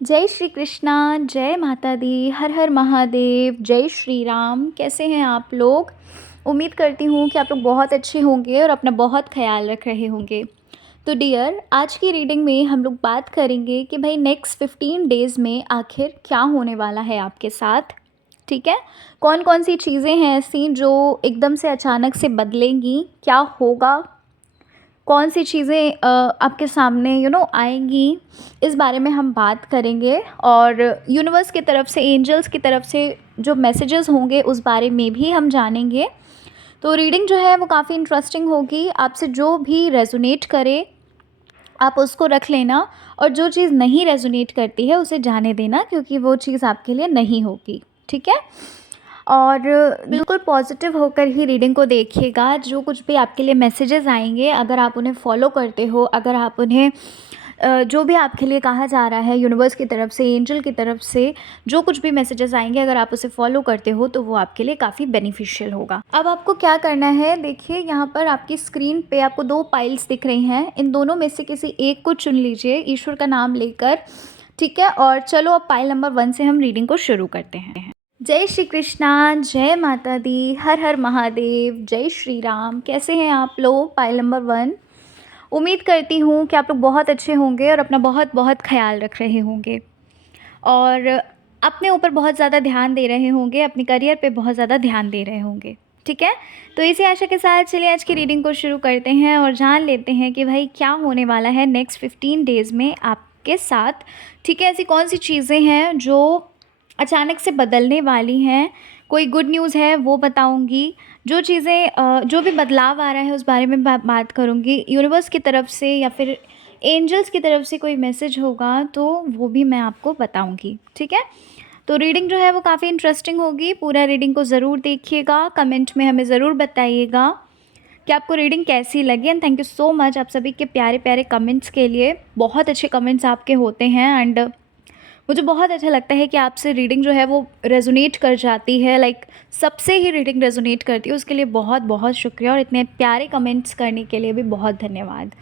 जय श्री कृष्णा, जय माता दी, हर हर महादेव, जय श्री राम। कैसे हैं आप लोग? उम्मीद करती हूँ कि आप लोग बहुत अच्छे होंगे और अपना बहुत ख्याल रख रहे होंगे। तो डियर, आज की रीडिंग में हम लोग बात करेंगे कि भाई नेक्स्ट 15 डेज़ में आखिर क्या होने वाला है आपके साथ। ठीक है, कौन कौन सी चीज़ें हैं ऐसी जो एकदम से अचानक से बदलेंगी, क्या होगा, कौन सी चीज़ें आपके सामने आएंगी, इस बारे में हम बात करेंगे। और यूनिवर्स की तरफ से, एंजल्स की तरफ से जो मैसेजेस होंगे उस बारे में भी हम जानेंगे। तो रीडिंग जो है वो काफ़ी इंटरेस्टिंग होगी। आपसे जो भी रेजोनेट करे आप उसको रख लेना, और जो चीज़ नहीं रेजोनेट करती है उसे जाने देना, क्योंकि वो चीज़ आपके लिए नहीं होगी। ठीक है, और बिल्कुल पॉजिटिव होकर ही रीडिंग को देखिएगा। जो कुछ भी आपके लिए मैसेजेस आएंगे, अगर आप उन्हें फॉलो करते हो, अगर आप उन्हें जो भी आपके लिए कहा जा रहा है यूनिवर्स की तरफ से, एंजल की तरफ से, जो कुछ भी मैसेजेस आएंगे, अगर आप उसे फॉलो करते हो तो वो आपके लिए काफ़ी बेनिफिशियल होगा। अब आपको क्या करना है, देखिए यहाँ पर आपकी स्क्रीन पे आपको 2 पाइल्स दिख रही हैं। इन दोनों में से किसी एक को चुन लीजिए ईश्वर का नाम लेकर। ठीक है, और चलो अब पाइल नंबर 1 से हम रीडिंग को शुरू करते हैं। जय श्री कृष्णा, जय माता दी, हर हर महादेव, जय श्री राम। कैसे हैं आप लोग? Pile number 1। उम्मीद करती हूँ कि आप लोग बहुत अच्छे होंगे और अपना बहुत बहुत ख्याल रख रहे होंगे, और अपने ऊपर बहुत ज़्यादा ध्यान दे रहे होंगे, अपने करियर पे बहुत ज़्यादा ध्यान दे रहे होंगे। ठीक है, तो इसी आशा के साथ चलिए आज की रीडिंग को शुरू करते हैं और जान लेते हैं कि भाई क्या होने वाला है नेक्स्ट 15 डेज़ में आपके साथ। ठीक है, ऐसी कौन सी चीज़ें हैं जो अचानक से बदलने वाली हैं, कोई गुड न्यूज़ है वो बताऊंगी। जो चीज़ें जो भी बदलाव आ रहा है उस बारे में बात करूंगी। यूनिवर्स की तरफ से या फिर एंजल्स की तरफ से कोई मैसेज होगा तो वो भी मैं आपको बताऊंगी। ठीक है, तो रीडिंग जो है वो काफ़ी इंटरेस्टिंग होगी। पूरा रीडिंग को ज़रूर देखिएगा, कमेंट में हमें ज़रूर बताइएगा कि आपको रीडिंग कैसी लगी। And thank you so much आप सभी के प्यारे प्यारे कमेंट्स के लिए। बहुत अच्छे कमेंट्स आपके होते हैं, एंड मुझे बहुत अच्छा लगता है कि आपसे रीडिंग जो है वो रेजोनेट कर जाती है। लाइक सबसे ही रीडिंग रेजोनेट करती है, उसके लिए बहुत बहुत शुक्रिया, और इतने प्यारे कमेंट्स करने के लिए भी बहुत धन्यवाद।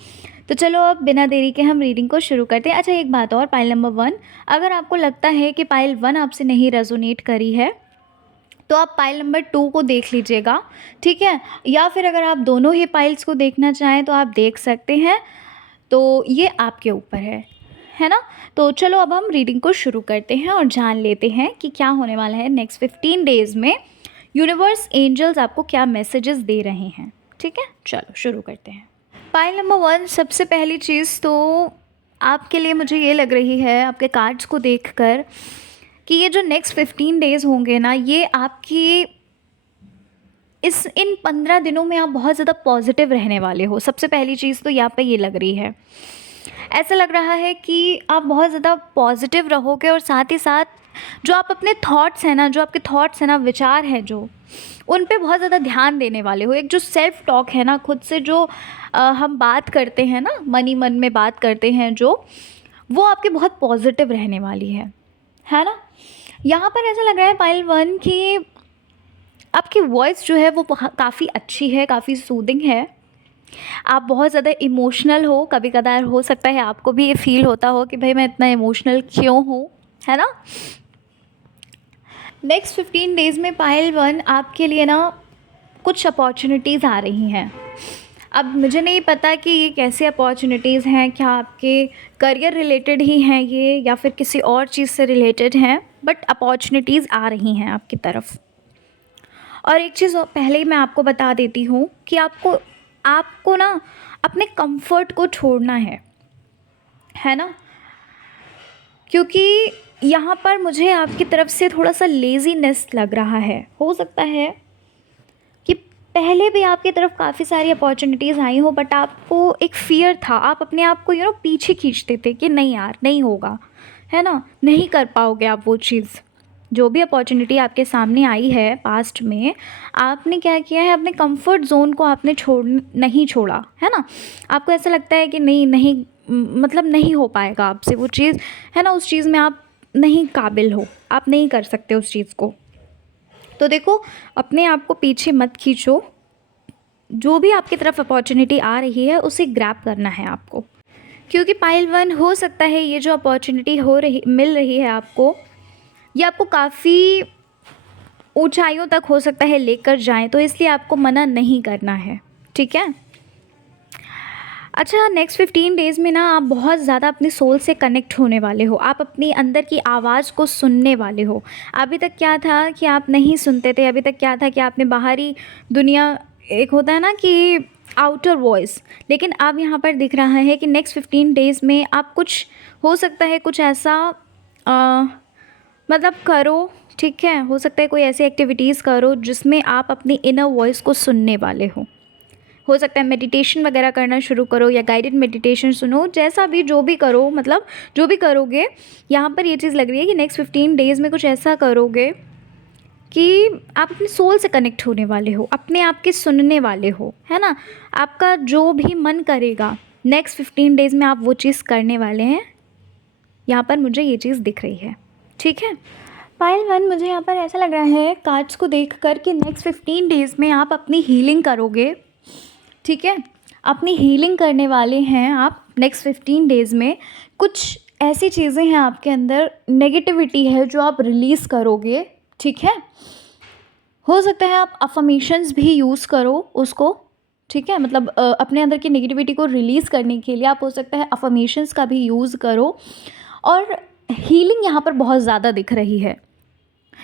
तो चलो अब बिना देरी के हम रीडिंग को शुरू करते हैं। अच्छा, एक बात और, पाइल नंबर 1, अगर आपको लगता है कि पाइल 1 आपसे नहीं रेजोनेट करी है तो आप पाइल नंबर 2 को देख लीजिएगा। ठीक है, या फिर अगर आप दोनों ही पाइल्स को देखना चाहें तो आप देख सकते हैं, तो ये आपके ऊपर है ना। तो चलो अब हम रीडिंग को शुरू करते हैं और जान लेते हैं कि क्या होने वाला है नेक्स्ट 15 डेज़ में। यूनिवर्स, एंजल्स आपको क्या मैसेजेस दे रहे हैं। ठीक है, चलो शुरू करते हैं। पाइल नंबर 1, सबसे पहली चीज़ तो आपके लिए मुझे ये लग रही है आपके कार्ड्स को देखकर कि ये जो नेक्स्ट 15 डेज़ होंगे ना, ये आपकी इन 15 दिनों में आप बहुत ज़्यादा पॉजिटिव रहने वाले हो। सबसे पहली चीज़ तो यहाँ पे ये लग रही है। ऐसा लग रहा है कि आप बहुत ज़्यादा पॉजिटिव रहोगे, और साथ ही साथ जो आप अपने थॉट्स हैं ना, जो आपके थॉट्स हैं ना, विचार हैं जो, उन पे बहुत ज़्यादा ध्यान देने वाले हो। एक जो सेल्फ टॉक है ना, खुद से जो हम बात करते हैं ना, मन ही मन में बात करते हैं जो, वो आपके बहुत पॉजिटिव रहने वाली है ना। यहाँ पर ऐसा लग रहा है पाइल 1 कि आपकी वॉइस जो है वो काफ़ी अच्छी है, काफ़ी सूदिंग है। आप बहुत ज़्यादा इमोशनल हो, कभी कदार हो सकता है आपको भी ये फील होता हो कि भाई मैं इतना इमोशनल क्यों हूँ, है ना। नेक्स्ट 15 डेज़ में पाइल 1 आपके लिए ना कुछ अपॉर्चुनिटीज़ आ रही हैं। अब मुझे नहीं पता कि ये कैसे अपॉर्चुनिटीज़ हैं, क्या आपके करियर रिलेटेड ही हैं ये, या फिर किसी और चीज़ से रिलेटेड हैं, बट अपॉर्चुनिटीज़ आ रही हैं आपकी तरफ। और एक चीज़ पहले ही मैं आपको बता देती हूँ कि आपको आपको ना अपने कंफर्ट को छोड़ना है ना, क्योंकि यहाँ पर मुझे आपकी तरफ से थोड़ा सा लेज़ीनेस लग रहा है। हो सकता है कि पहले भी आपकी तरफ काफ़ी सारी अपॉर्चुनिटीज़ आई हो, बट आपको एक फ़ियर था, आप अपने आप को पीछे खींचते थे कि नहीं यार नहीं होगा, है ना, नहीं कर पाओगे आप वो चीज़। जो भी अपॉर्चुनिटी आपके सामने आई है पास्ट में, आपने क्या किया है, अपने कंफर्ट जोन को आपने नहीं छोड़ा, है ना। आपको ऐसा लगता है कि नहीं नहीं, मतलब नहीं हो पाएगा आपसे वो चीज़, है ना, उस चीज़ में आप नहीं काबिल हो, आप नहीं कर सकते उस चीज़ को। तो देखो, अपने आप को पीछे मत खींचो। जो भी आपकी तरफ अपॉर्चुनिटी आ रही है उसे ग्रैब करना है आपको। क्योंकि पाइल वन हो सकता है ये जो अपॉर्चुनिटी मिल रही है आपको, ये आपको काफ़ी ऊंचाइयों तक हो सकता है लेकर जाएं, तो इसलिए आपको मना नहीं करना है, ठीक है। अच्छा, नेक्स्ट 15 डेज़ में ना आप बहुत ज़्यादा अपनी सोल से कनेक्ट होने वाले हो, आप अपनी अंदर की आवाज़ को सुनने वाले हो। अभी तक क्या था कि आप नहीं सुनते थे, अभी तक क्या था कि आपने बाहरी दुनिया, एक होता है ना कि आउटर वॉइस, लेकिन अब यहाँ पर दिख रहा है कि नेक्स्ट 15 डेज़ में आप कुछ, हो सकता है कुछ ऐसा मतलब करो, ठीक है। हो सकता है कोई ऐसी एक्टिविटीज़ करो जिसमें आप अपनी इनर वॉइस को सुनने वाले हो सकता है मेडिटेशन वगैरह करना शुरू करो या गाइडेड मेडिटेशन सुनो, जैसा भी जो भी करो, मतलब जो भी करोगे, यहाँ पर ये चीज़ लग रही है कि नेक्स्ट 15 डेज़ में कुछ ऐसा करोगे कि आप अपने सोल से कनेक्ट होने वाले हो, अपने आप के सुनने वाले हो, है ना। आपका जो भी मन करेगा नेक्स्ट 15 डेज़ में आप वो चीज़ करने वाले हैं। यहाँ पर मुझे ये चीज़ दिख रही है, ठीक है। पाइल वन, मुझे यहाँ पर ऐसा लग रहा है कार्ड्स को देख कर कि नेक्स्ट 15 डेज़ में आप अपनी हीलिंग करोगे, ठीक है। अपनी हीलिंग करने वाले हैं आप नेक्स्ट 15 डेज़ में। कुछ ऐसी चीज़ें हैं आपके अंदर, नेगेटिविटी है जो आप रिलीज़ करोगे, ठीक है। हो सकता है आप अफर्मेशंस भी यूज़ करो उसको, ठीक है। मतलब अपने अंदर की नेगेटिविटी को रिलीज़ करने के लिए आप, हो सकता है अफर्मेशंस का भी यूज़ करो। और हीलिंग यहाँ पर बहुत ज़्यादा दिख रही है,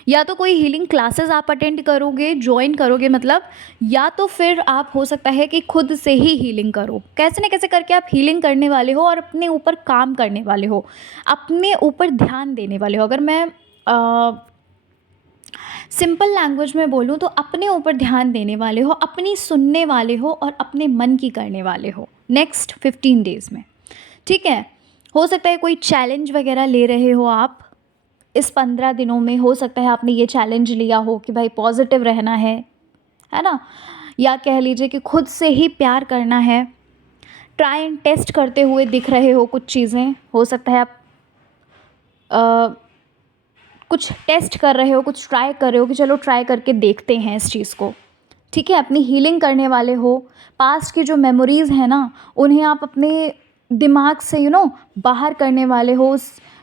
या तो कोई हीलिंग क्लासेस आप अटेंड करोगे, ज्वाइन करोगे मतलब, या तो फिर आप, हो सकता है कि खुद से ही हीलिंग करो। कैसे न कैसे करके आप हीलिंग करने वाले हो और अपने ऊपर काम करने वाले हो, अपने ऊपर ध्यान देने वाले हो। अगर मैं सिंपल लैंग्वेज में बोलूँ तो अपने ऊपर ध्यान देने वाले हो, अपनी सुनने वाले हो और अपने मन की करने वाले हो नेक्स्ट 15 डेज़ में, ठीक है। हो सकता है कोई चैलेंज वगैरह ले रहे हो आप इस 15 दिनों में। हो सकता है आपने ये चैलेंज लिया हो कि भाई पॉजिटिव रहना है ना, या कह लीजिए कि खुद से ही प्यार करना है। ट्राई एंड टेस्ट करते हुए दिख रहे हो कुछ चीज़ें, हो सकता है आप कुछ टेस्ट कर रहे हो, कुछ ट्राई कर रहे हो कि चलो ट्राई करके देखते हैं इस चीज़ को, ठीक है। अपनी हीलिंग करने वाले हो। पास्ट की जो मेमोरीज़ हैं ना, उन्हें आप अपने दिमाग से बाहर करने वाले हो।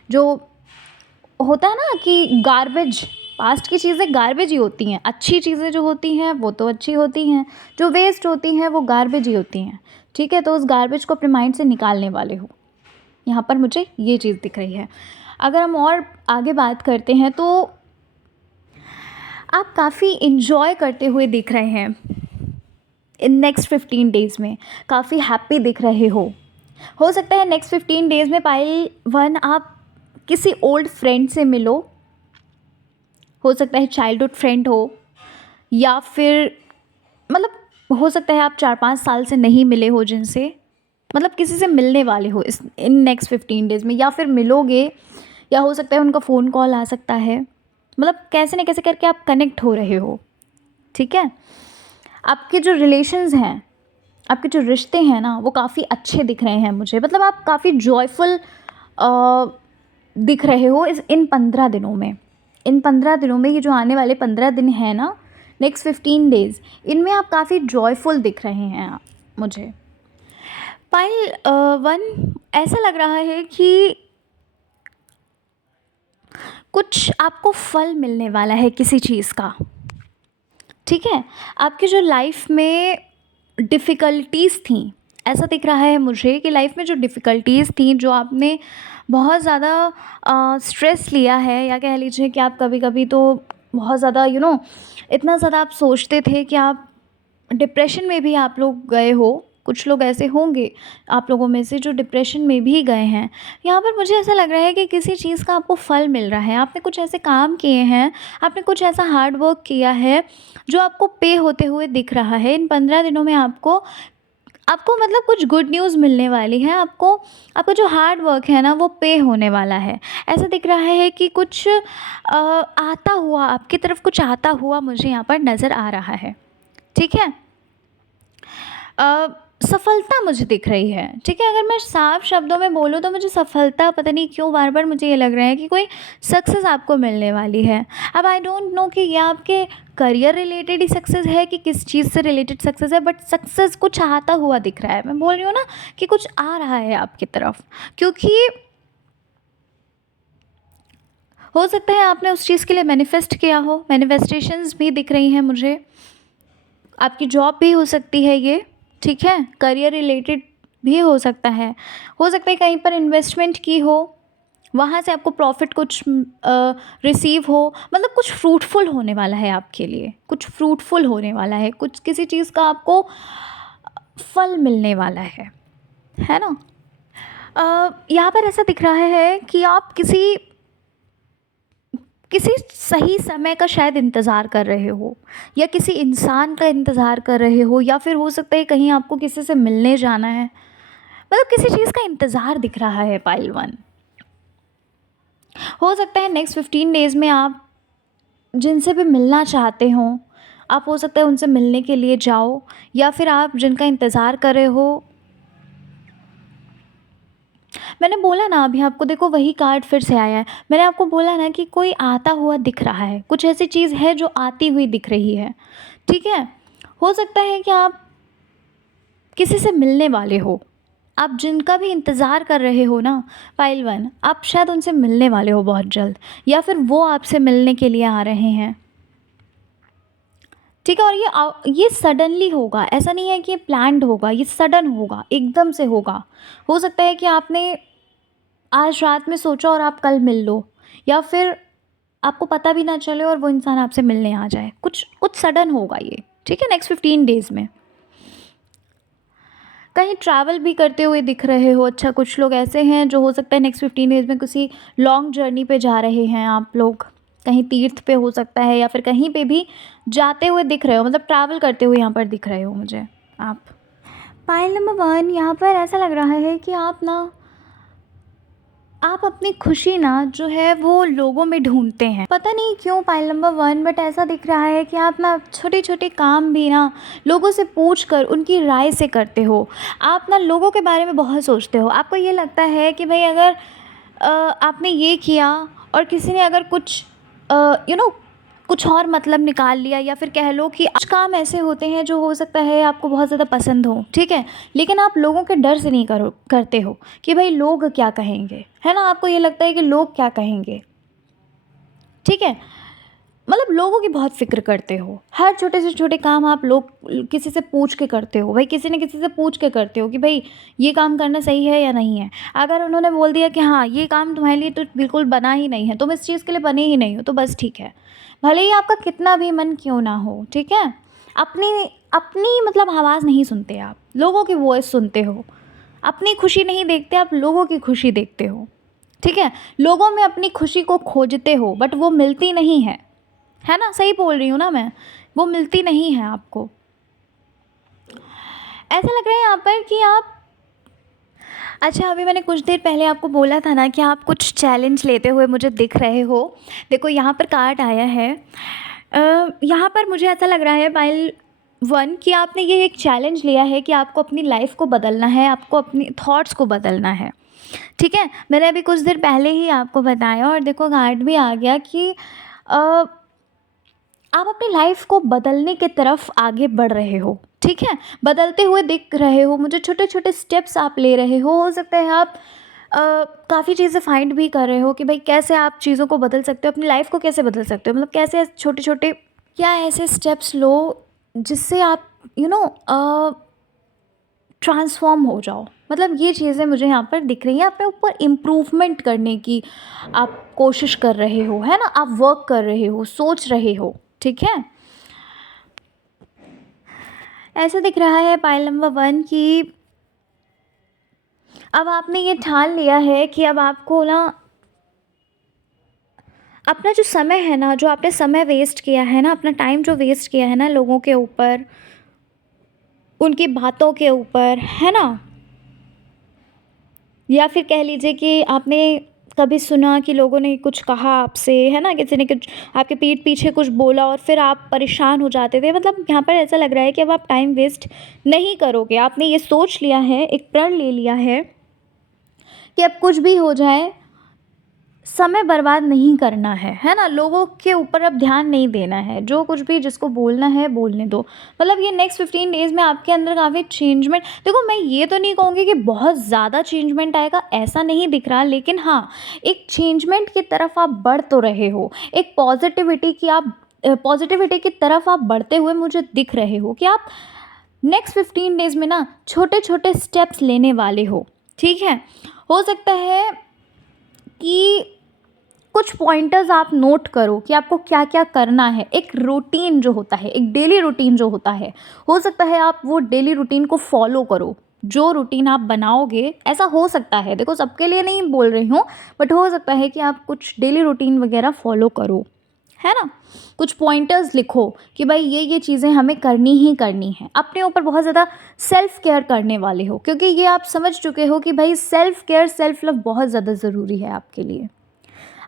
जो होता है ना कि गार्बेज, पास्ट की चीज़ें गार्बेज ही होती हैं। अच्छी चीज़ें जो होती हैं वो तो अच्छी होती हैं, जो वेस्ट होती हैं वो गार्बेज ही होती हैं, ठीक है। तो उस गार्बेज को अपने माइंड से निकालने वाले हो, यहाँ पर मुझे ये चीज़ दिख रही है। अगर हम और आगे बात करते हैं तो आप काफ़ी इन्जॉय करते हुए दिख रहे हैं इन नेक्स्ट 15 डेज़ में, काफ़ी हैप्पी दिख रहे हो सकता है नेक्स्ट 15 डेज़ में पाइल वन आप किसी ओल्ड फ्रेंड से मिलो। हो सकता है चाइल्डहुड फ्रेंड हो, या फिर मतलब हो सकता है आप 4-5 साल से नहीं मिले हो जिनसे, मतलब किसी से मिलने वाले हो इस इन नेक्स्ट 15 डेज़ में, या फिर मिलोगे, या हो सकता है उनका फ़ोन कॉल आ सकता है। मतलब कैसे न कैसे करके आप कनेक्ट हो रहे हो, ठीक है। आपके जो रिलेशंस हैं, आपके जो रिश्ते हैं ना, वो काफ़ी अच्छे दिख रहे हैं मुझे। मतलब आप काफ़ी जॉयफुल दिख रहे हो इन 15 दिनों में। इन 15 दिनों में, ये जो आने वाले 15 दिन हैं ना, नेक्स्ट 15 डेज़, इनमें आप काफ़ी जॉयफुल दिख रहे हैं आप मुझे। पाइल वन, ऐसा लग रहा है कि कुछ आपको फल मिलने वाला है किसी चीज़ का, ठीक है। आपकी जो लाइफ में डिफ़िकल्टीज़ थी, ऐसा दिख रहा है मुझे कि लाइफ में जो डिफ़िकल्टीज़ थी, जो आपने बहुत ज़्यादा स्ट्रेस लिया है, या कह लीजिए कि आप कभी कभी तो बहुत ज़्यादा इतना ज़्यादा आप सोचते थे कि आप डिप्रेशन में भी आप लोग गए हो। कुछ लोग ऐसे होंगे आप लोगों में से जो डिप्रेशन में भी गए हैं। यहाँ पर मुझे ऐसा लग रहा है कि किसी चीज़ का आपको फल मिल रहा है। आपने कुछ ऐसे काम किए हैं, आपने कुछ ऐसा हार्ड वर्क किया है जो आपको पे होते हुए दिख रहा है। इन 15 दिनों में आपको आपको मतलब कुछ गुड न्यूज़ मिलने वाली है। आपको आपका जो हार्ड वर्क है ना, वो पे होने वाला है। ऐसा दिख रहा है कि कुछ आता हुआ आपकी तरफ, कुछ आता हुआ मुझे यहाँ पर नज़र आ रहा है, ठीक है। सफलता मुझे दिख रही है, ठीक है? अगर मैं साफ शब्दों में बोलूँ तो मुझे सफलता, पता नहीं क्यों बार-बार मुझे ये लग रहा है कि कोई सक्सेस आपको मिलने वाली है। अब आई डोंट नो कि ये आपके करियर रिलेटेड ही सक्सेस है कि किस चीज़ से रिलेटेड सक्सेस है, बट सक्सेस कुछ आता हुआ दिख रहा है। मैं बोल रही हूँ ना कि कुछ आ रहा है आपकी तरफ, क्योंकि हो सकता है आपने उस चीज़ के लिए मैनिफेस्ट किया हो, मैनिफेस्टेशंस भी दिख रही हैं मुझे। आपकी जॉब भी हो सकती है ये, ठीक है? करियर रिलेटेड भी हो सकता है कहीं पर इन्वेस्टमेंट की हो, वहाँ से आपको प्रॉफ़िट कुछ रिसीव हो, मतलब कुछ फ्रूटफुल होने वाला है आपके लिए, कुछ फ्रूटफुल होने वाला है, कुछ किसी चीज़ का आपको फल मिलने वाला है ना? यहाँ पर ऐसा दिख रहा है कि आप किसी किसी सही समय का शायद इंतज़ार कर रहे हो, या किसी इंसान का इंतज़ार कर रहे हो, या फिर हो सकता है कहीं आपको किसी से मिलने जाना है, मतलब किसी चीज़ का इंतज़ार दिख रहा है पाइल 1। हो सकता है नेक्स्ट 15 डेज़ में आप जिनसे भी मिलना चाहते हो, आप हो सकता है उनसे मिलने के लिए जाओ, या फिर आप जिनका इंतज़ार कर रहे हो, मैंने बोला ना अभी आपको, देखो वही कार्ड फिर से आया है। मैंने आपको बोला ना कि कोई आता हुआ दिख रहा है, कुछ ऐसी चीज़ है जो आती हुई दिख रही है, ठीक है? हो सकता है कि आप किसी से मिलने वाले हो, आप जिनका भी इंतज़ार कर रहे हो ना पाइल 1, आप शायद उनसे मिलने वाले हो बहुत जल्द, या फिर वो आपसे मिलने के लिए आ रहे हैं, ठीक है? और ये सडनली होगा, ऐसा नहीं है कि ये प्लान्ड होगा, ये सडन होगा, एकदम से होगा। हो सकता है कि आपने आज रात में सोचा और आप कल मिल लो, या फिर आपको पता भी ना चले और वो इंसान आपसे मिलने आ जाए, कुछ कुछ सडन होगा ये, ठीक है? नेक्स्ट 15 डेज़ में कहीं ट्रैवल भी करते हुए दिख रहे हो। अच्छा, कुछ लोग ऐसे हैं जो हो सकता है नेक्स्ट 15 डेज़ में किसी लॉन्ग जर्नी पे जा रहे हैं आप लोग, कहीं तीर्थ पे हो सकता है, या फिर कहीं पे भी जाते हुए दिख रहे हो, मतलब ट्रैवल करते हुए यहाँ पर दिख रहे हो मुझे आप। पाइल नंबर 1, यहाँ पर ऐसा लग रहा है कि आप अपनी खुशी ना जो है वो लोगों में ढूंढते हैं, पता नहीं क्यों पाइल नंबर 1, बट ऐसा दिख रहा है कि आप ना छोटे छोटे काम भी ना लोगों से पूछ कर उनकी राय से करते हो। आप ना लोगों के बारे में बहुत सोचते हो, आपको ये लगता है कि भाई अगर आपने ये किया और किसी ने अगर कुछ कुछ और मतलब निकाल लिया, या फिर कह लो कि कुछ काम ऐसे होते हैं जो हो सकता है आपको बहुत ज़्यादा पसंद हो, ठीक है? लेकिन आप लोगों के डर से नहीं करते हो कि भाई लोग क्या कहेंगे, है ना? आपको ये लगता है कि लोग क्या कहेंगे, ठीक है? मतलब लोगों की बहुत फ़िक्र करते हो, हर छोटे से छोटे काम आप लोग किसी से पूछ के करते हो, भाई किसी न किसी से पूछ के करते हो कि भाई ये काम करना सही है या नहीं है। अगर उन्होंने बोल दिया कि हाँ ये काम तुम्हारे लिए तो बिल्कुल बना ही नहीं है, तुम इस चीज़ के लिए बने ही नहीं हो, तो बस ठीक है, भले ही आपका कितना भी मन क्यों ना हो, ठीक है? अपनी अपनी मतलब आवाज़ नहीं सुनते आप, लोगों की वॉइस सुनते हो। अपनी खुशी नहीं देखते आप, लोगों की खुशी देखते हो, ठीक है? लोगों में अपनी खुशी को खोजते हो, बट वो मिलती नहीं है ना? सही बोल रही हूँ ना मैं? वो मिलती नहीं है आपको। ऐसा लग रहा है यहाँ पर कि आप, अच्छा अभी मैंने कुछ देर पहले आपको बोला था ना कि आप कुछ चैलेंज लेते हुए मुझे दिख रहे हो। देखो यहाँ पर कार्ड आया है, यहाँ पर मुझे ऐसा लग रहा है पाइल 1 कि आपने ये एक चैलेंज लिया है कि आपको अपनी लाइफ़ को बदलना है, आपको अपनी थॉट्स को बदलना है, ठीक है? मैंने अभी कुछ देर पहले ही आपको बताया, और देखो कार्ड भी आ गया कि अ, आप अपनी लाइफ को बदलने की तरफ आगे बढ़ रहे हो, ठीक है? बदलते हुए दिख रहे हो मुझे, छोटे-छोटे स्टेप्स आप ले रहे हो सकता है आप काफ़ी चीज़ें फाइंड भी कर रहे हो कि भाई कैसे आप चीज़ों को बदल सकते हो, अपनी लाइफ को कैसे बदल सकते हो, मतलब कैसे छोटे-छोटे क्या ऐसे स्टेप्स लो जिससे आप यू नो ट्रांसफ़ॉर्म हो जाओ। मतलब ये चीज़ें मुझे यहाँ पर दिख रही हैं, अपने ऊपर इम्प्रूवमेंट करने की आप कोशिश कर रहे हो, है ना? आप वर्क कर रहे हो, सोच रहे हो, ठीक है? ऐसा दिख रहा है पाइल नंबर 1 कि अब आपने ये ठान लिया है कि अब आपको ना अपना जो समय है ना, जो आपने समय वेस्ट किया है ना, अपना टाइम जो वेस्ट किया है ना लोगों के ऊपर, उनकी बातों के ऊपर, है ना? या फिर कह लीजिए कि आपने कभी सुना कि लोगों ने कुछ कहा आपसे, है ना, किसी ने कुछ आपके पीठ पीछे कुछ बोला और फिर आप परेशान हो जाते थे। मतलब यहाँ पर ऐसा लग रहा है कि अब आप टाइम वेस्ट नहीं करोगे। आपने ये सोच लिया है, एक प्रण ले लिया है कि अब कुछ भी हो जाए, समय बर्बाद नहीं करना है ना? लोगों के ऊपर अब ध्यान नहीं देना है, जो कुछ भी जिसको बोलना है बोलने दो। मतलब ये नेक्स्ट 15 डेज़ में आपके अंदर काफ़ी चेंजमेंट, देखो मैं ये तो नहीं कहूँगी कि बहुत ज़्यादा चेंजमेंट आएगा, ऐसा नहीं दिख रहा, लेकिन हाँ, एक चेंजमेंट की तरफ आप बढ़ तो रहे हो। एक पॉजिटिविटी की तरफ आप बढ़ते हुए मुझे दिख रहे हो कि आप नेक्स्ट 15 डेज़ में ना छोटे-छोटे स्टेप्स लेने वाले हो, ठीक है? हो सकता है कि कुछ पॉइंटर्स आप नोट करो कि आपको क्या-क्या करना है। एक रूटीन जो होता है, एक डेली रूटीन जो होता है, हो सकता है आप वो डेली रूटीन को फ़ॉलो करो। जो रूटीन आप बनाओगे, ऐसा हो सकता है, देखो सबके लिए नहीं बोल रही हूँ, बट हो सकता है कि आप कुछ डेली रूटीन वगैरह फ़ॉलो करो, है ना? कुछ पॉइंटर्स लिखो कि भाई ये चीज़ें हमें करनी ही करनी है। अपने ऊपर बहुत ज़्यादा सेल्फ केयर करने वाले हो, क्योंकि ये आप समझ चुके हो कि भाई सेल्फ केयर, सेल्फ लव बहुत ज़्यादा ज़रूरी है आपके लिए।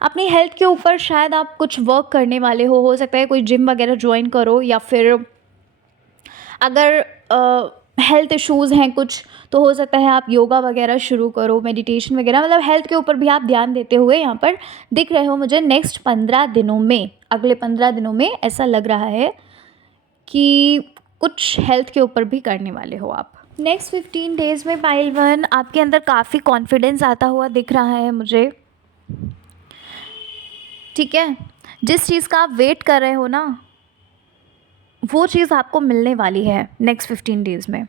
अपनी हेल्थ के ऊपर शायद आप कुछ वर्क करने वाले हो सकता है कोई जिम वगैरह ज्वाइन करो, या फिर अगर हेल्थ इश्यूज़ हैं कुछ, तो हो सकता है आप योगा वगैरह शुरू करो, मेडिटेशन वगैरह, मतलब हेल्थ के ऊपर भी आप ध्यान देते हुए यहाँ पर दिख रहे हो मुझे नेक्स्ट 15 दिनों में। अगले 15 दिनों में ऐसा लग रहा है कि कुछ हेल्थ के ऊपर भी करने वाले हो आप। नेक्स्ट 15 डेज़ में पाइल 1 आपके अंदर काफ़ी कॉन्फिडेंस आता हुआ दिख रहा है मुझे, ठीक है? जिस चीज़ का आप वेट कर रहे हो ना, वो चीज़ आपको मिलने वाली है नेक्स्ट 15 डेज़ में।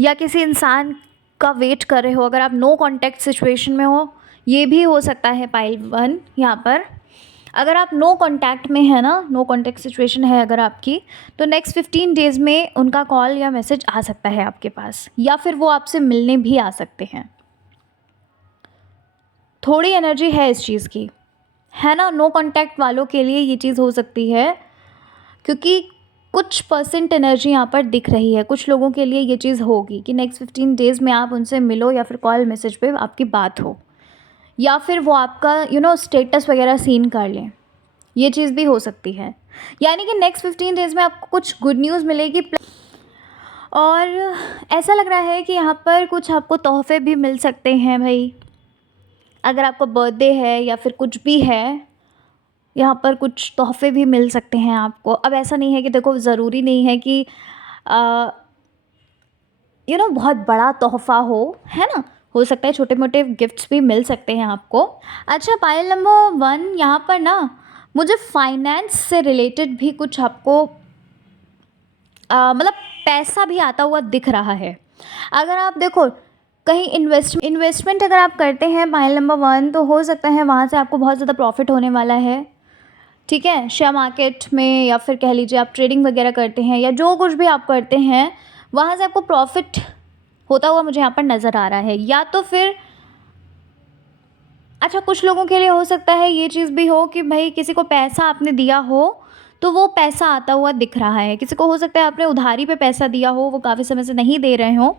या किसी इंसान का वेट कर रहे हो, अगर आप नो कॉन्टैक्ट सिचुएशन में हो, ये भी हो सकता है पाइल 1 यहाँ पर। अगर आप नो कॉन्टैक्ट में है ना, नो कॉन्टैक्ट सिचुएशन है अगर आपकी, तो नेक्स्ट 15 डेज़ में उनका कॉल या मैसेज आ सकता है आपके पास, या फिर वो आपसे मिलने भी आ सकते हैं। थोड़ी एनर्जी है इस चीज़ की, है ना? नो कॉन्टैक्ट वालों के लिए ये चीज़ हो सकती है, क्योंकि कुछ परसेंट एनर्जी यहाँ पर दिख रही है। कुछ लोगों के लिए ये चीज़ होगी कि नेक्स्ट 15 डेज़ में आप उनसे मिलो, या फिर कॉल मैसेज पे आपकी बात हो, या फिर वो आपका स्टेटस वगैरह सीन कर लें। ये चीज़ भी हो सकती है। यानी कि नेक्स्ट 15 डेज़ में आपको कुछ गुड न्यूज़ मिलेगी। और ऐसा लग रहा है कि यहाँ पर कुछ आपको तोहफ़े भी मिल सकते हैं भाई। अगर आपका बर्थडे है या फिर कुछ भी है, यहाँ पर कुछ तोहफ़े भी मिल सकते हैं आपको। अब ऐसा नहीं है कि देखो, ज़रूरी नहीं है कि बहुत बड़ा तोहफ़ा हो, है ना? हो सकता है छोटे-मोटे गिफ्ट्स भी मिल सकते हैं आपको। अच्छा, पायल नंबर 1 यहाँ पर ना मुझे फाइनेंस से रिलेटेड भी कुछ आपको मतलब पैसा भी आता हुआ दिख रहा है। अगर आप देखो कहीं इन्वेस्टमेंट अगर आप करते हैं पायल नंबर 1, तो हो सकता है वहाँ से आपको बहुत ज़्यादा प्रॉफ़िट होने वाला है, ठीक है? शेयर मार्केट में, या फिर कह लीजिए आप ट्रेडिंग वगैरह करते हैं, या जो कुछ भी आप करते हैं, वहाँ से आपको प्रॉफ़िट होता हुआ मुझे यहाँ पर नज़र आ रहा है। या तो फिर अच्छा, कुछ लोगों के लिए हो सकता है ये चीज़ भी हो कि भाई किसी को पैसा आपने दिया हो, तो वो पैसा आता हुआ दिख रहा है। किसी को हो सकता है आपने उधारी पे पैसा दिया हो, वो काफ़ी समय से नहीं दे रहे हों,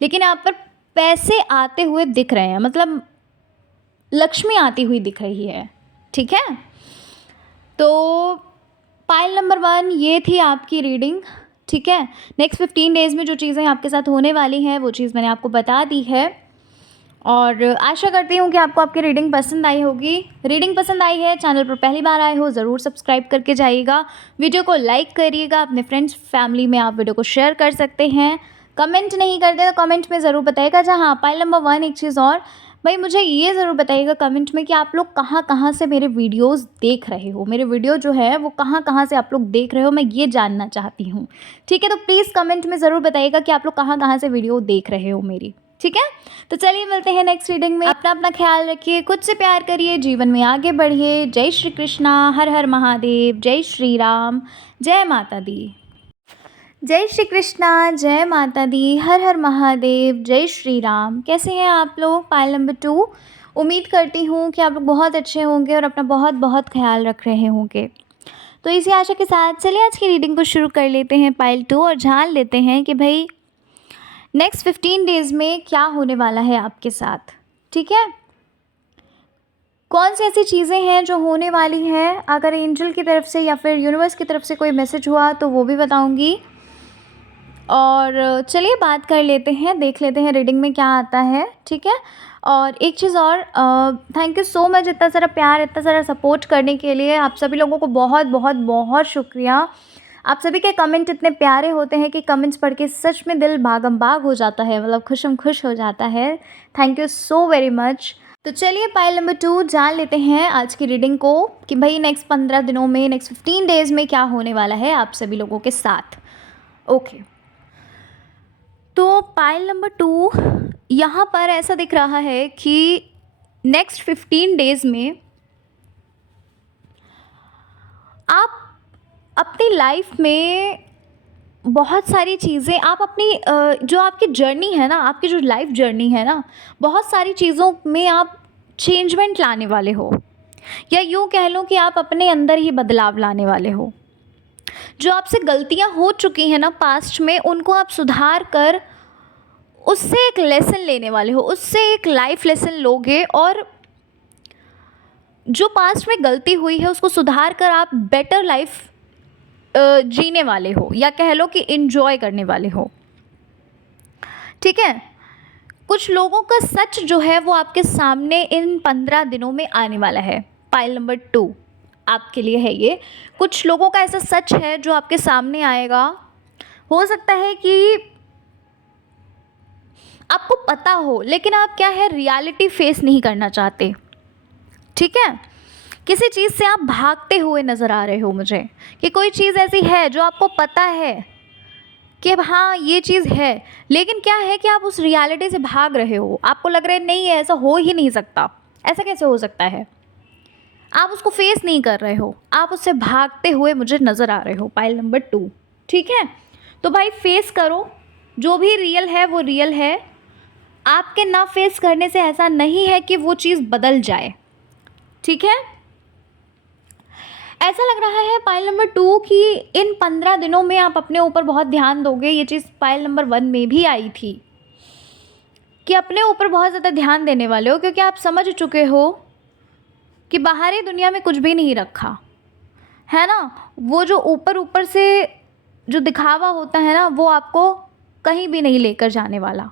लेकिन यहाँ पर पैसे आते हुए दिख रहे हैं, मतलब लक्ष्मी आती हुई दिख रही है, ठीक है? तो पाइल नंबर 1 ये थी आपकी रीडिंग, ठीक है? नेक्स्ट 15 डेज़ में जो चीज़ें आपके साथ होने वाली हैं, वो चीज़ मैंने आपको बता दी है, और आशा करती हूँ कि आपको आपकी रीडिंग पसंद आई होगी। रीडिंग पसंद आई है, चैनल पर पहली बार आए हो, ज़रूर सब्सक्राइब करके जाइएगा, वीडियो को लाइक करिएगा, अपने फ्रेंड्स फैमिली में आप वीडियो को शेयर कर सकते हैं। कमेंट नहीं करते तो कमेंट में ज़रूर बताइएगा। अच्छा हाँ, पाइल नंबर 1 एक चीज़ और, भाई मुझे ये ज़रूर बताइएगा कमेंट में कि आप लोग कहाँ-कहाँ से मेरे वीडियोज़ देख रहे हो। मेरे वीडियो जो है वो कहाँ-कहाँ से आप लोग देख रहे हो, मैं ये जानना चाहती हूँ, ठीक है? तो प्लीज़ कमेंट में ज़रूर बताइएगा कि आप लोग कहाँ-कहाँ से वीडियो देख रहे हो मेरी, ठीक है? तो चलिए मिलते हैं नेक्स्ट रीडिंग में। अपना ख्याल रखिए, खुद से प्यार करिए, जीवन में आगे बढ़िए। जय श्री कृष्णा, हर हर महादेव, जय श्री राम, जय माता दी। जय श्री कृष्णा, जय माता दी, हर हर महादेव, जय श्री राम। कैसे हैं आप लोग? पाइल नंबर 2, उम्मीद करती हूँ कि आप लोग बहुत अच्छे होंगे और अपना बहुत बहुत ख्याल रख रहे होंगे। तो इसी आशा के साथ चलिए आज की रीडिंग को शुरू कर लेते हैं पाइल 2, और जान लेते हैं कि भाई नेक्स्ट 15 डेज़ में क्या होने वाला है आपके साथ, ठीक है? कौन सी ऐसी चीज़ें हैं जो होने वाली हैं, अगर एंजल की तरफ से या फिर यूनिवर्स की तरफ से कोई मैसेज हुआ तो वो भी बताऊंगी। और चलिए बात कर लेते हैं, देख लेते हैं रीडिंग में क्या आता है, ठीक है। और एक चीज़ और, थैंक यू सो मच इतना सारा प्यार, इतना सारा सपोर्ट करने के लिए। आप सभी लोगों को बहुत बहुत बहुत शुक्रिया। आप सभी के कमेंट इतने प्यारे होते हैं कि कमेंट्स पढ़ के सच में दिल बागम बाग हो जाता है, मतलब खुशम खुश हो जाता है। Thank you so very much. तो चलिए पाइल नंबर 2 जान लेते हैं आज की रीडिंग को कि भाई नेक्स्ट 15 दिनों में, नेक्स्ट 15 डेज़ में क्या होने वाला है आप सभी लोगों के साथ। ओके, तो पाइल नंबर 2 यहाँ पर ऐसा दिख रहा है कि नेक्स्ट 15 डेज़ में आप अपनी लाइफ में बहुत सारी चीज़ें, आप अपनी जो आपकी जर्नी है ना, आपकी जो लाइफ जर्नी है ना, बहुत सारी चीज़ों में आप चेंजमेंट लाने वाले हो, या यूँ कह लो कि आप अपने अंदर ही बदलाव लाने वाले हो। जो आपसे गलतियाँ हो चुकी हैं ना पास्ट में, उनको आप सुधार कर उससे एक लेसन लेने वाले हो, उससे एक लाइफ लेसन लोगे, और जो पास्ट में गलती हुई है उसको सुधार कर आप बेटर लाइफ जीने वाले हो, या कह लो कि इन्जॉय करने वाले हो, ठीक है। कुछ लोगों का सच जो है वो आपके सामने इन 15 दिनों में आने वाला है। पाइल नंबर 2 आपके लिए है ये। कुछ लोगों का ऐसा सच है जो आपके सामने आएगा। हो सकता है कि आपको पता हो, लेकिन आप क्या है, रियलिटी फेस नहीं करना चाहते, ठीक है। किसी चीज़ से आप भागते हुए नज़र आ रहे हो मुझे, कि कोई चीज़ ऐसी है जो आपको पता है कि हाँ ये चीज़ है, लेकिन क्या है कि आप उस रियलिटी से भाग रहे हो। आपको लग रहा है नहीं, ऐसा हो ही नहीं सकता, ऐसा कैसे हो सकता है। आप उसको फेस नहीं कर रहे हो, आप उससे भागते हुए मुझे नज़र आ रहे हो। पाइल नंबर 2, ठीक है। तो भाई फेस करो, जो भी रियल है वो रियल है। आपके ना फेस करने से ऐसा नहीं है कि वो चीज़ बदल जाए, ठीक है। ऐसा लग रहा है पाइल नंबर 2 कि इन 15 दिनों में आप अपने ऊपर बहुत ध्यान दोगे। ये चीज़ पाइल नंबर 1 में भी आई थी कि अपने ऊपर बहुत ज़्यादा ध्यान देने वाले हो, क्योंकि आप समझ चुके हो कि बाहरी दुनिया में कुछ भी नहीं रखा है ना। वो जो ऊपर ऊपर से जो दिखावा होता है ना, वो आपको कहीं भी नहीं लेकर जाने वाला।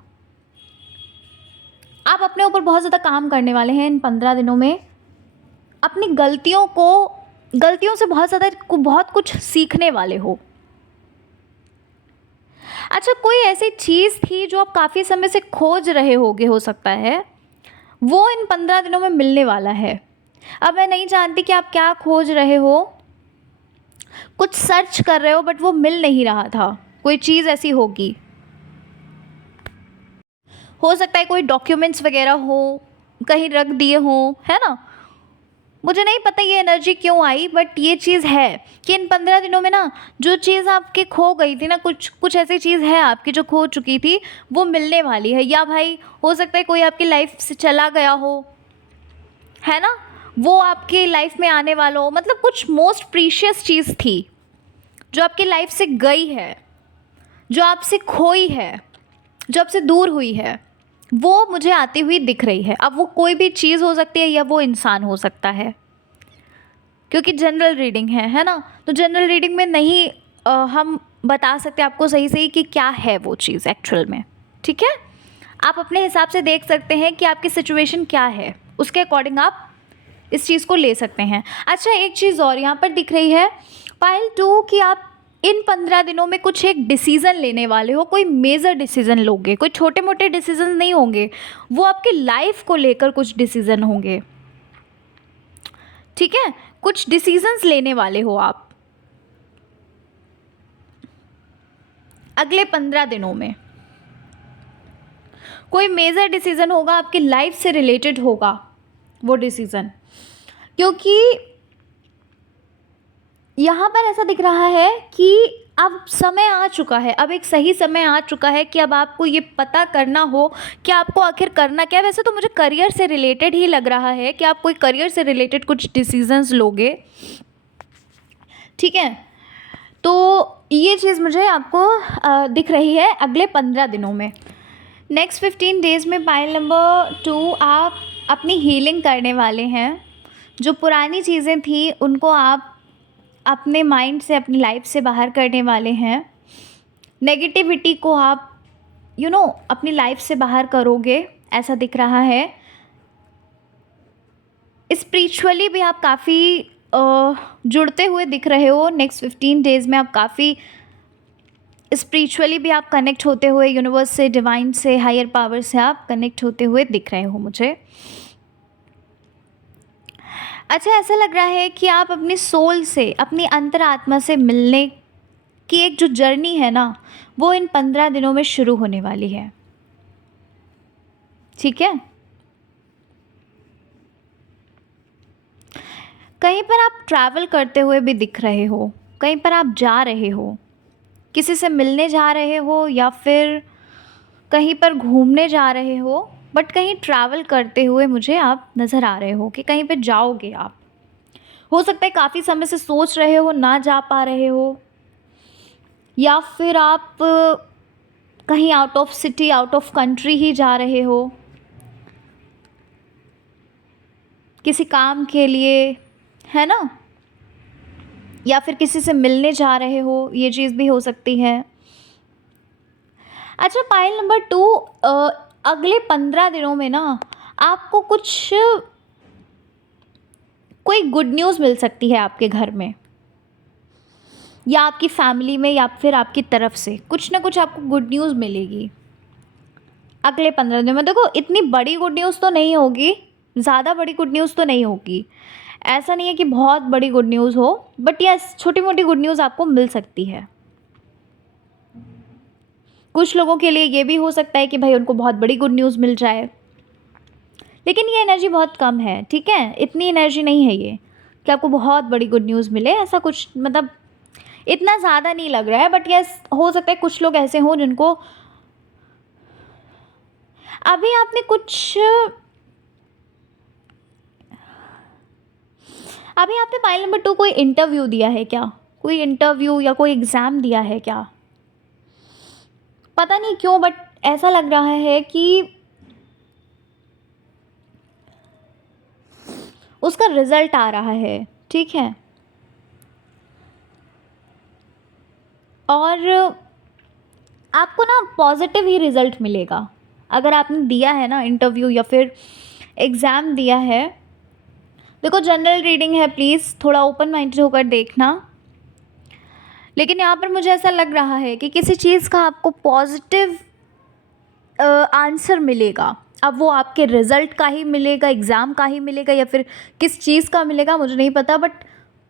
आप अपने ऊपर बहुत ज़्यादा काम करने वाले हैं इन 15 दिनों में। अपनी गलतियों से बहुत कुछ सीखने वाले हो। अच्छा, कोई ऐसी चीज़ थी जो आप काफ़ी समय से खोज रहे होगे, हो सकता है वो इन 15 दिनों में मिलने वाला है। अब मैं नहीं जानती कि आप क्या खोज रहे हो, कुछ सर्च कर रहे हो बट वो मिल नहीं रहा था। कोई चीज़ ऐसी होगी, हो सकता है कोई डॉक्यूमेंट्स वगैरह हो, कहीं रख दिए हों, है ना। मुझे नहीं पता ये एनर्जी क्यों आई, बट ये चीज़ है कि इन 15 दिनों में ना जो चीज़ आपकी खो गई थी ना, कुछ ऐसी चीज़ है आपकी जो खो चुकी थी, वो मिलने वाली है। या भाई हो सकता है कोई आपकी लाइफ से चला गया हो, है ना, वो आपकी लाइफ में आने वाला हो। मतलब कुछ मोस्ट प्रीशियस चीज़ थी जो आपकी लाइफ से गई है, जो आपसे खोई है, जो आपसे दूर हुई है, वो मुझे आती हुई दिख रही है। अब वो कोई भी चीज़ हो सकती है या वो इंसान हो सकता है, क्योंकि जनरल रीडिंग है ना। तो जनरल रीडिंग में नहीं हम बता सकते आपको सही सही कि क्या है वो चीज़ एक्चुअल में, ठीक है। आप अपने हिसाब से देख सकते हैं कि आपकी सिचुएशन क्या है, उसके अकॉर्डिंग आप इस चीज़ को ले सकते हैं। अच्छा, एक चीज़ और यहाँ पर दिख रही है पाइल 2 कि आप इन 15 दिनों में कुछ एक डिसीज़न लेने वाले हो। कोई मेजर डिसीज़न लोगे, कोई छोटे मोटे डिसीज़न नहीं होंगे, वो आपकी लाइफ को लेकर कुछ डिसीज़न होंगे, ठीक है। कुछ डिसीजंस लेने वाले हो आप अगले 15 दिनों में। कोई मेजर डिसीज़न होगा, आपकी लाइफ से रिलेटेड होगा वो डिसीज़न, क्योंकि यहाँ पर ऐसा दिख रहा है कि अब समय आ चुका है, अब एक सही समय आ चुका है कि अब आपको ये पता करना हो कि आपको आखिर करना क्या है। वैसे तो मुझे करियर से रिलेटेड ही लग रहा है कि आप कोई करियर से रिलेटेड कुछ डिसीजंस लोगे, ठीक है। तो ये चीज़ मुझे आपको दिख रही है अगले 15 दिनों में। नेक्स्ट 15 डेज़ में पाइल नंबर 2 आप अपनी हीलिंग करने वाले हैं। जो पुरानी चीज़ें थी उनको आप अपने माइंड से, अपनी लाइफ से बाहर करने वाले हैं। नेगेटिविटी को आप अपनी लाइफ से बाहर करोगे, ऐसा दिख रहा है। स्पिरिचुअली भी आप काफ़ी जुड़ते हुए दिख रहे हो। नेक्स्ट 15 डेज़ में आप काफ़ी स्पिरिचुअली भी आप कनेक्ट होते हुए, यूनिवर्स से, डिवाइन से, हायर पावर से आप कनेक्ट होते हुए दिख रहे हो मुझे। अच्छा, ऐसा लग रहा है कि आप अपनी सोल से, अपनी अंतरात्मा से मिलने की एक जो जर्नी है ना, वो इन 15 दिनों में शुरू होने वाली है। ठीक है, कहीं पर आप ट्रैवल करते हुए भी दिख रहे हो, कहीं पर आप जा रहे हो, किसी से मिलने जा रहे हो या फिर कहीं पर घूमने जा रहे हो, बट कहीं ट्रैवल करते हुए मुझे आप नज़र आ रहे हो कि कहीं पे जाओगे आप। हो सकता है काफ़ी समय से सोच रहे हो, ना जा पा रहे हो, या फिर आप कहीं out of city, out of country ही जा रहे हो किसी काम के लिए, है ना, या फिर किसी से मिलने जा रहे हो, ये चीज़ भी हो सकती है। अच्छा, पाइल नंबर 2, अगले 15 दिनों में ना आपको कोई गुड न्यूज़ मिल सकती है आपके घर में, या आपकी फैमिली में, या फिर आपकी तरफ से कुछ ना कुछ आपको गुड न्यूज़ मिलेगी अगले 15 दिनों में। देखो, इतनी बड़ी गुड न्यूज़ तो नहीं होगी, ज़्यादा बड़ी गुड न्यूज़ तो नहीं होगी, ऐसा नहीं है कि बहुत बड़ी गुड न्यूज़ हो, बट यस, छोटी मोटी गुड न्यूज़ आपको मिल सकती है। कुछ लोगों के लिए ये भी हो सकता है कि भाई उनको बहुत बड़ी गुड न्यूज़ मिल जाए, लेकिन ये एनर्जी बहुत कम है। ठीक है, इतनी एनर्जी नहीं है ये कि आपको बहुत बड़ी गुड न्यूज़ मिले, ऐसा कुछ, मतलब इतना ज़्यादा नहीं लग रहा है। बट यस, हो सकता है कुछ लोग ऐसे हों जिनको अभी आपने पाइल नंबर 2 कोई इंटरव्यू दिया है क्या? कोई इंटरव्यू या कोई एग्ज़ाम दिया है क्या? पता नहीं क्यों, बट ऐसा लग रहा है कि उसका रिज़ल्ट आ रहा है। ठीक है, और आपको ना पॉजिटिव ही रिज़ल्ट मिलेगा अगर आपने दिया है ना इंटरव्यू या फिर एग्ज़ाम दिया है। देखो, जनरल रीडिंग है, प्लीज़ थोड़ा ओपन माइंडेड होकर देखना। लेकिन यहाँ पर मुझे ऐसा लग रहा है कि किसी चीज़ का आपको पॉजिटिव आंसर मिलेगा। अब वो आपके रिज़ल्ट का ही मिलेगा, एग्ज़ाम का ही मिलेगा, या फिर किस चीज़ का मिलेगा मुझे नहीं पता, बट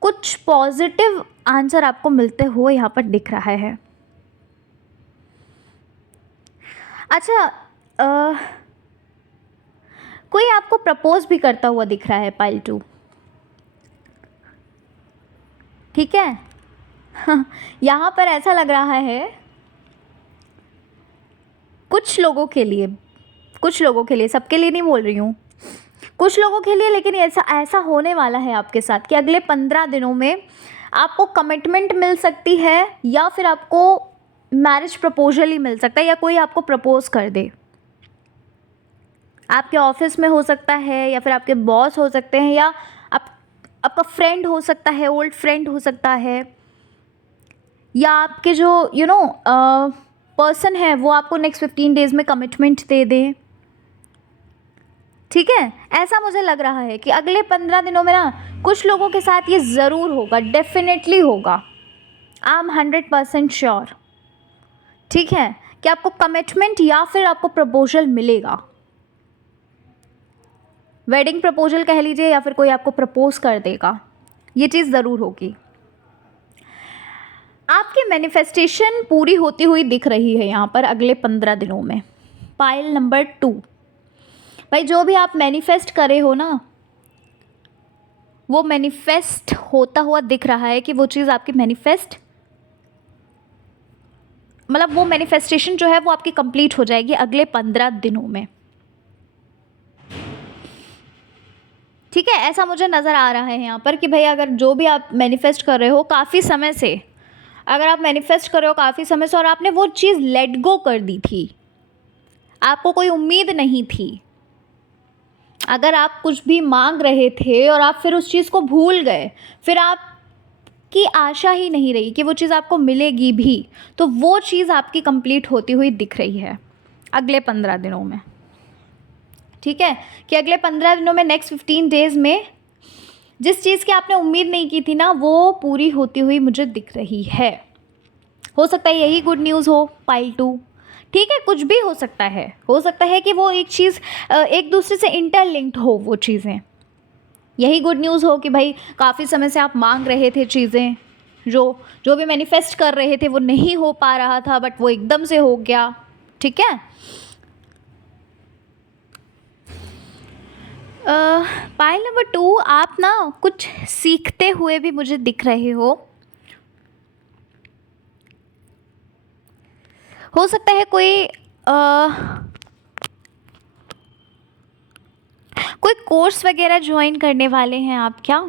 कुछ पॉजिटिव आंसर आपको मिलते हुए यहाँ पर दिख रहा है। अच्छा, कोई आपको प्रपोज भी करता हुआ दिख रहा है पाइल 2। ठीक है, यहाँ पर ऐसा लग रहा है कुछ लोगों के लिए, सबके लिए नहीं बोल रही हूँ, कुछ लोगों के लिए। लेकिन ऐसा होने वाला है आपके साथ कि अगले 15 दिनों में आपको कमिटमेंट मिल सकती है, या फिर आपको मैरिज प्रपोजल ही मिल सकता है, या कोई आपको प्रपोज कर दे। आपके ऑफिस में हो सकता है, या फिर आपके बॉस हो सकते हैं, या आपका फ्रेंड हो सकता है, ओल्ड फ्रेंड हो सकता है, या आपके जो पर्सन है वो आपको नेक्स्ट 15 डेज़ में कमिटमेंट दे दें। ठीक है, ऐसा मुझे लग रहा है कि अगले 15 दिनों में ना कुछ लोगों के साथ ये ज़रूर होगा, डेफिनेटली होगा, आई एम 100% श्योर। ठीक है, कि आपको कमिटमेंट या फिर आपको प्रपोजल मिलेगा, वेडिंग प्रपोजल कह लीजिए, या फिर कोई आपको प्रपोज कर देगा, ये चीज़ ज़रूर होगी। आपकी मैनिफेस्टेशन पूरी होती हुई दिख रही है यहाँ पर अगले 15 दिनों में। पाइल नंबर 2, भाई जो भी आप मैनिफेस्ट करे हो ना, वो मैनिफेस्ट होता हुआ दिख रहा है कि वो चीज़ आपकी मतलब वो मैनिफेस्टेशन जो है वो आपकी कंप्लीट हो जाएगी अगले 15 दिनों में। ठीक है, ऐसा मुझे नज़र आ रहा है यहाँ पर कि भाई अगर जो भी आप मैनिफेस्ट कर रहे हो काफ़ी समय से, अगर आप मैनिफेस्ट कर रहे हो काफ़ी समय से और आपने वो चीज़ लेट गो कर दी थी, आपको कोई उम्मीद नहीं थी, अगर आप कुछ भी मांग रहे थे और आप फिर उस चीज़ को भूल गए, फिर आपकी आशा ही नहीं रही कि वो चीज़ आपको मिलेगी भी, तो वो चीज़ आपकी कंप्लीट होती हुई दिख रही है अगले 15 दिनों में। ठीक है, कि अगले 15 दिनों में, नेक्स्ट 15 डेज़ में जिस चीज़ की आपने उम्मीद नहीं की थी ना, वो पूरी होती हुई मुझे दिख रही है। हो सकता है यही गुड न्यूज़ हो पाइल 2। ठीक है, कुछ भी हो सकता है कि वो एक चीज़ एक दूसरे से इंटरलिंक्ड हो वो चीज़ें। यही गुड न्यूज़ हो कि भाई काफ़ी समय से आप मांग रहे थे चीज़ें, जो जो भी मैनिफेस्ट कर रहे थे वो नहीं हो पा रहा था, बट वो एकदम से हो गया। ठीक है, पाइल नंबर 2, आप ना कुछ सीखते हुए भी मुझे दिख रहे हो सकता है कोई कोर्स वगैरह ज्वाइन करने वाले हैं आप क्या?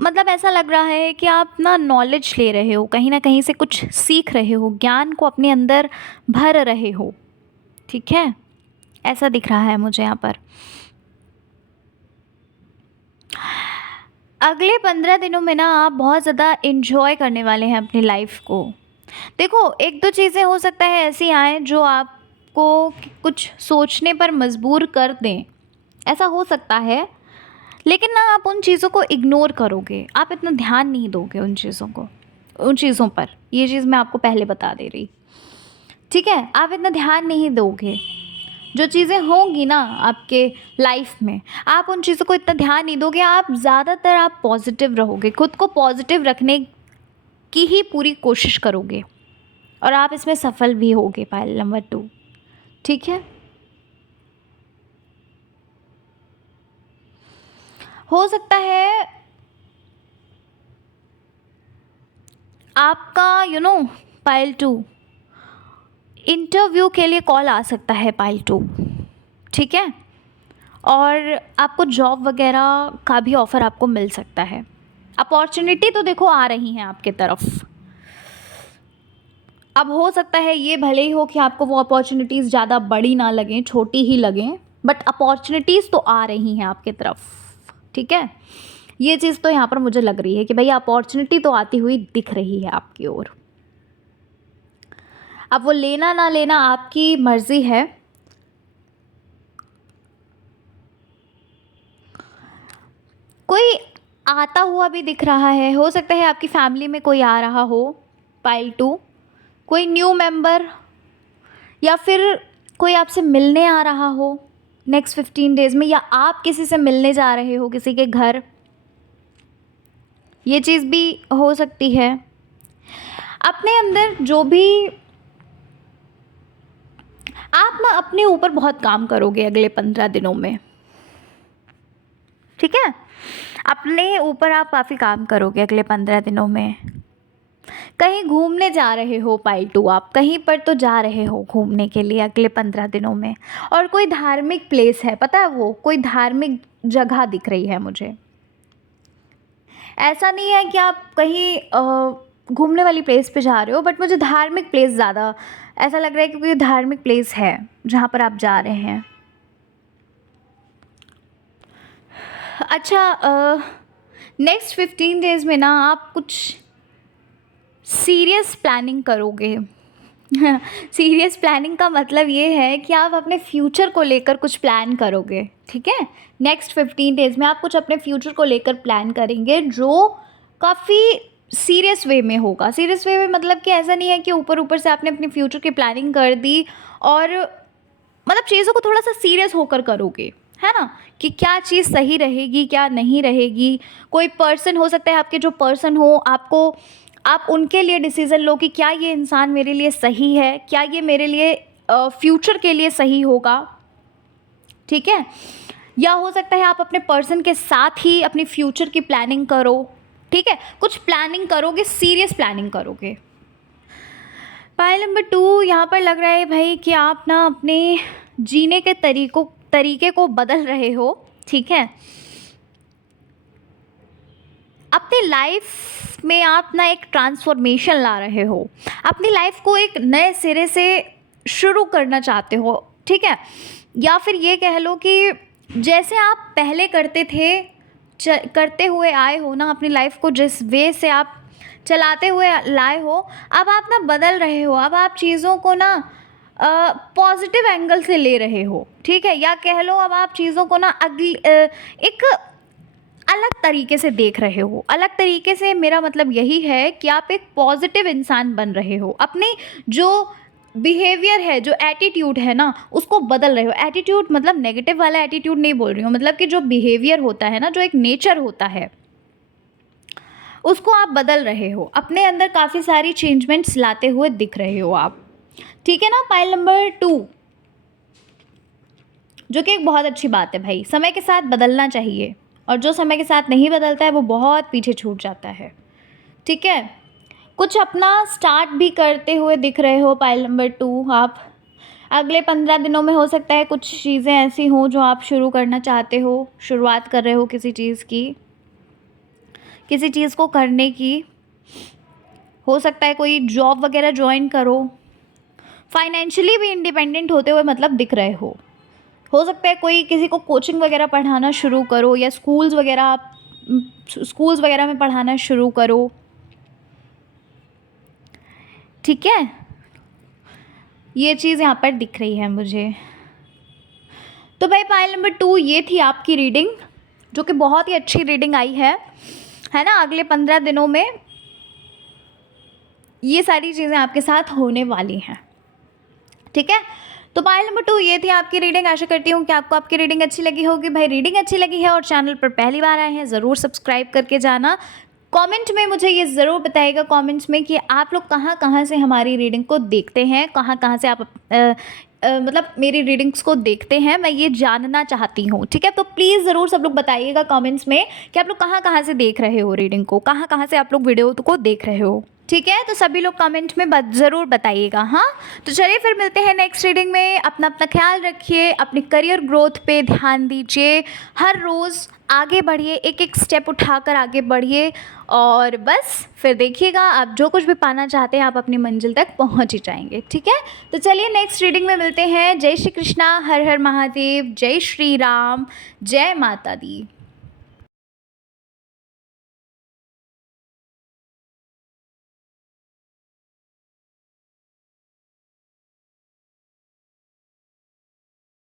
मतलब ऐसा लग रहा है कि आप ना नॉलेज ले रहे हो, कहीं ना कहीं से कुछ सीख रहे हो, ज्ञान को अपने अंदर भर रहे हो। ठीक है, ऐसा दिख रहा है मुझे यहाँ पर। अगले 15 दिनों में ना आप बहुत ज़्यादा इन्जॉय करने वाले हैं अपनी लाइफ को। देखो, एक दो चीज़ें हो सकता है ऐसी आएँ जो आपको कुछ सोचने पर मजबूर कर दें, ऐसा हो सकता है। लेकिन ना आप उन चीज़ों को इग्नोर करोगे, आप इतना ध्यान नहीं दोगे उन चीज़ों को, उन चीज़ों पर। ये चीज़ मैं आपको पहले बता दे रही। ठीक है, आप इतना ध्यान नहीं दोगे। जो चीज़ें होंगी ना आपके लाइफ में, आप उन चीज़ों को इतना ध्यान नहीं दोगे। आप ज़्यादातर आप पॉजिटिव रहोगे, खुद को पॉजिटिव रखने की ही पूरी कोशिश करोगे, और आप इसमें सफल भी होगे पायल नंबर 2। ठीक है, हो सकता है आपका पायल 2, इंटरव्यू के लिए कॉल आ सकता है पाइल 2। ठीक है, और आपको जॉब वगैरह का भी ऑफ़र आपको मिल सकता है। अपॉर्चुनिटी तो देखो आ रही हैं आपके तरफ। अब हो सकता है ये भले ही हो कि आपको वो अपॉर्चुनिटीज़ ज़्यादा बड़ी ना लगें, छोटी ही लगें, बट अपॉर्चुनिटीज़ तो आ रही हैं आपके तरफ। ठीक है, ये चीज़ तो यहाँ पर मुझे लग रही है कि भाई अपॉर्चुनिटी तो आती हुई दिख रही है आपकी ओर। अब वो लेना ना लेना आपकी मर्ज़ी है। कोई आता हुआ भी दिख रहा है, हो सकता है आपकी फैमिली में कोई आ रहा हो पाइल 2, कोई न्यू मेंबर, या फिर कोई आपसे मिलने आ रहा हो नेक्स्ट 15 डेज़ में, या आप किसी से मिलने जा रहे हो किसी के घर। ये चीज़ भी हो सकती है। अपने अंदर जो भी आप ना अपने ऊपर बहुत काम करोगे अगले 15 दिनों में। ठीक है, अपने ऊपर आप काफ़ी काम करोगे अगले 15 दिनों में। कहीं घूमने जा रहे हो पाइल 2, आप कहीं पर तो जा रहे हो घूमने के लिए अगले 15 दिनों में, और कोई धार्मिक प्लेस है, पता है, वो कोई धार्मिक जगह दिख रही है मुझे। ऐसा नहीं है कि आप कहीं घूमने वाली प्लेस पे जा रहे हो, बट मुझे धार्मिक प्लेस ज़्यादा ऐसा लग रहा है, क्योंकि धार्मिक प्लेस है जहाँ पर आप जा रहे हैं। अच्छा, नेक्स्ट 15 डेज़ में ना आप कुछ सीरियस प्लानिंग करोगे। सीरियस प्लानिंग का मतलब ये है कि आप अपने फ्यूचर को लेकर कुछ प्लान करोगे। ठीक है, नेक्स्ट 15 डेज़ में आप कुछ अपने फ्यूचर को लेकर प्लान करेंगे, जो काफ़ी सीरियस वे में होगा। सीरियस वे में मतलब कि ऐसा नहीं है कि ऊपर ऊपर से आपने अपने फ्यूचर की प्लानिंग कर दी, और मतलब चीज़ों को थोड़ा सा सीरियस होकर करोगे, है ना, कि क्या चीज़ सही रहेगी क्या नहीं रहेगी। कोई पर्सन हो सकता है, आपके जो पर्सन हो, आप उनके लिए डिसीज़न लो कि क्या ये इंसान मेरे लिए सही है, क्या ये मेरे लिए फ्यूचर के लिए सही होगा। ठीक है, या हो सकता है आप अपने पर्सन के साथ ही अपनी फ्यूचर की प्लानिंग करो। ठीक है, कुछ प्लानिंग करोगे, सीरियस प्लानिंग करोगे। पाइल नंबर 2, यहाँ पर लग रहा है भाई कि आप ना अपने जीने के तरीके को बदल रहे हो। ठीक है, अपनी लाइफ में आप ना एक ट्रांसफॉर्मेशन ला रहे हो, अपनी लाइफ को एक नए सिरे से शुरू करना चाहते हो। ठीक है। या फिर ये कह लो कि जैसे आप पहले करते थे, करते हुए आए हो ना, अपनी लाइफ को जिस वे से आप चलाते हुए लाए हो, अब आप ना बदल रहे हो। अब आप चीज़ों को ना पॉजिटिव एंगल से ले रहे हो, ठीक है। या कह लो अब आप चीज़ों को ना एक अलग तरीके से देख रहे हो। अलग तरीके से मेरा मतलब यही है कि आप एक पॉजिटिव इंसान बन रहे हो। अपनी जो बिहेवियर है, जो एटीट्यूड है ना, उसको बदल रहे हो। एटीट्यूड मतलब नेगेटिव वाला एटीट्यूड नहीं बोल रही हूँ, मतलब कि जो बिहेवियर होता है ना, जो एक नेचर होता है, उसको आप बदल रहे हो। अपने अंदर काफ़ी सारी चेंजमेंट्स लाते हुए दिख रहे हो आप, ठीक है ना। पाइल नंबर 2, जो कि एक बहुत अच्छी बात है भाई, समय के साथ बदलना चाहिए, और जो समय के साथ नहीं बदलता है वो बहुत पीछे छूट जाता है, ठीक है। कुछ अपना स्टार्ट भी करते हुए दिख रहे हो पाइल नंबर 2 आप। अगले 15 दिनों में हो सकता है कुछ चीज़ें ऐसी हों जो आप शुरू करना चाहते हो, शुरुआत कर रहे हो किसी चीज़ की, किसी चीज़ को करने की। हो सकता है कोई जॉब वगैरह ज्वाइन करो। फाइनेंशियली भी इंडिपेंडेंट होते हुए मतलब दिख रहे हो सकता है कोई किसी को कोचिंग वगैरह पढ़ाना शुरू करो, या स्कूल्स वगैरह में पढ़ाना शुरू करो, ठीक है। ये चीज़ यहाँ पर दिख रही है मुझे। तो भाई पाइल नंबर 2 ये थी आपकी रीडिंग, जो कि बहुत ही अच्छी रीडिंग आई है ना। अगले 15 दिनों में ये सारी चीज़ें आपके साथ होने वाली हैं, ठीक है। तो पाइल नंबर 2 ये थी आपकी रीडिंग। आशा करती हूँ कि आपको आपकी रीडिंग अच्छी लगी होगी। भाई रीडिंग अच्छी लगी है और चैनल पर पहली बार आए हैं, ज़रूर सब्सक्राइब करके जाना। कमेंट में मुझे ये ज़रूर बताइएगा कमेंट्स में कि आप लोग कहाँ कहाँ से हमारी रीडिंग को देखते हैं, कहाँ कहाँ से आप मतलब मेरी रीडिंग्स को देखते हैं, मैं ये जानना चाहती हूँ, ठीक है। तो प्लीज़ ज़रूर सब लोग बताइएगा कमेंट्स में कि आप लोग कहाँ कहाँ से देख रहे हो रीडिंग को, कहाँ कहाँ से आप लोग वीडियो को देख रहे हो, ठीक है। तो सभी लोग कमेंट में ज़रूर बताइएगा, हाँ। तो चलिए फिर मिलते हैं नेक्स्ट रीडिंग में। अपना ख्याल रखिए, अपनी करियर ग्रोथ पे ध्यान दीजिए, हर रोज़ आगे बढ़िए, एक एक स्टेप उठाकर आगे बढ़िए, और बस फिर देखिएगा आप जो कुछ भी पाना चाहते हैं आप अपनी मंजिल तक पहुंच ही जाएंगे, ठीक है। तो चलिए नेक्स्ट रीडिंग में मिलते हैं। जय श्री कृष्णा, हर हर महादेव, जय श्री राम, जय माता दी।